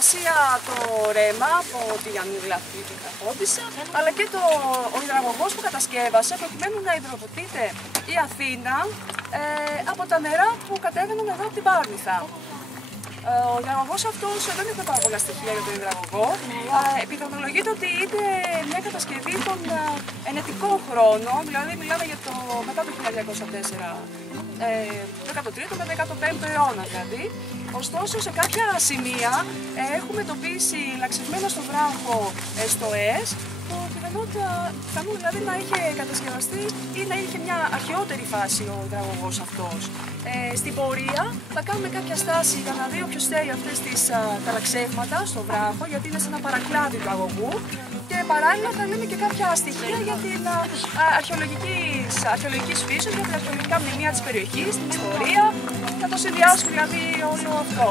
σημασία το ρέμα από τη Γιαννούλα αυτή την καθόντισσα, αλλά και ο υδραγωγός που κατασκεύασε προκειμένου να υδροδοτείται η Αθήνα από τα νερά που κατέβαιναν εδώ από την Πάρνηθα. Ο υδραγωγός αυτός, δεν έχουμε πάρα πολλά στοιχεία για τον υδραγωγό. Επιθυμολογείται ότι είναι μια κατασκευή των ενετικών χρόνων, δηλαδή μιλάμε για το μετά το 1204, 13ο με 15ο αιώνα δηλαδή. Ωστόσο, σε κάποια σημεία έχουμε εντοπίσει λαξευμένα στο βράχο στοές, που πιθανόν δηλαδή να είχε κατασκευαστεί ή να είχε μια αρχαιότερη φάση ο υδραγωγός αυτός. Στην πορεία θα κάνουμε κάποια στάση για να δει όποιος θέλει αυτές τα λαξεύματα στο βράχο, γιατί είναι σε ένα παρακλάδι του αγωγού, και παράλληλα θα λέμε και κάποια στοιχεία για την αρχαιολογικής φύσης, για την αρχαιολογικά μνημεία της περιοχής, την ιστορία, θα το συνδυάσουμε δηλαδή όλο αυτό.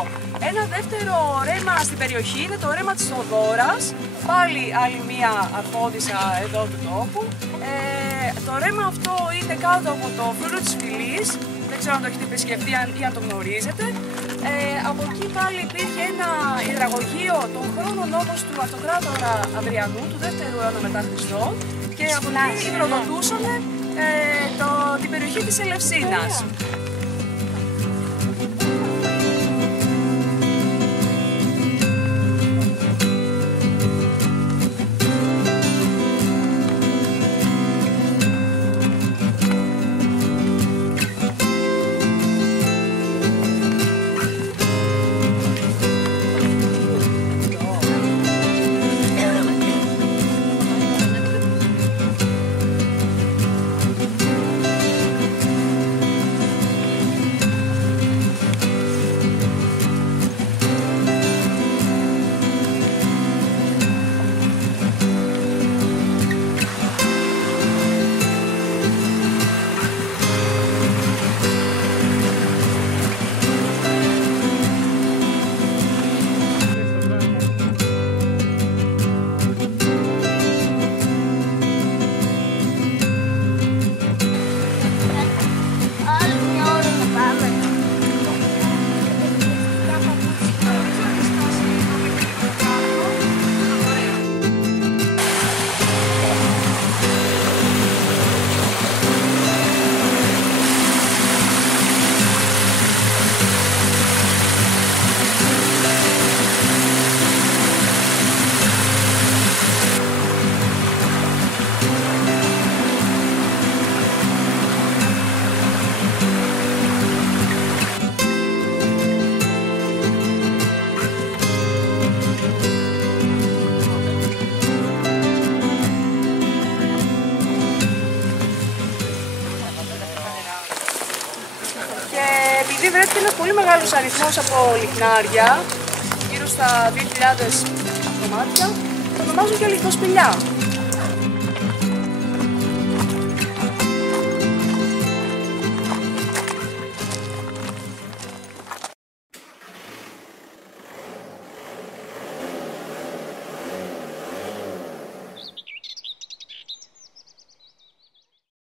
Ένα δεύτερο ρέμα στην περιοχή είναι το ρέμα της Θοδώρας, πάλι άλλη μία αρχόντισσα εδώ του τόπου. Το ρέμα αυτό είναι κάτω από το φρούριο της Φυλής, δεν ξέρω αν το έχετε επισκεφτεί ή αν το γνωρίζετε. Από εκεί πάλι υπήρχε ένα υδραγωγείο των χρόνων όμως του Αυτοκράτορα Αδριανού, του 2ου αιώνα μετά Χριστό, και από εκεί υδροδοτούσαν την περιοχή της Ελευσίνας. Επειδή βρέθηκε ένας πολύ μεγάλος αριθμός από λιχνάρια, γύρω στα 2.000 κομμάτια, το ονομάζουν και λιχνοσπηλιά.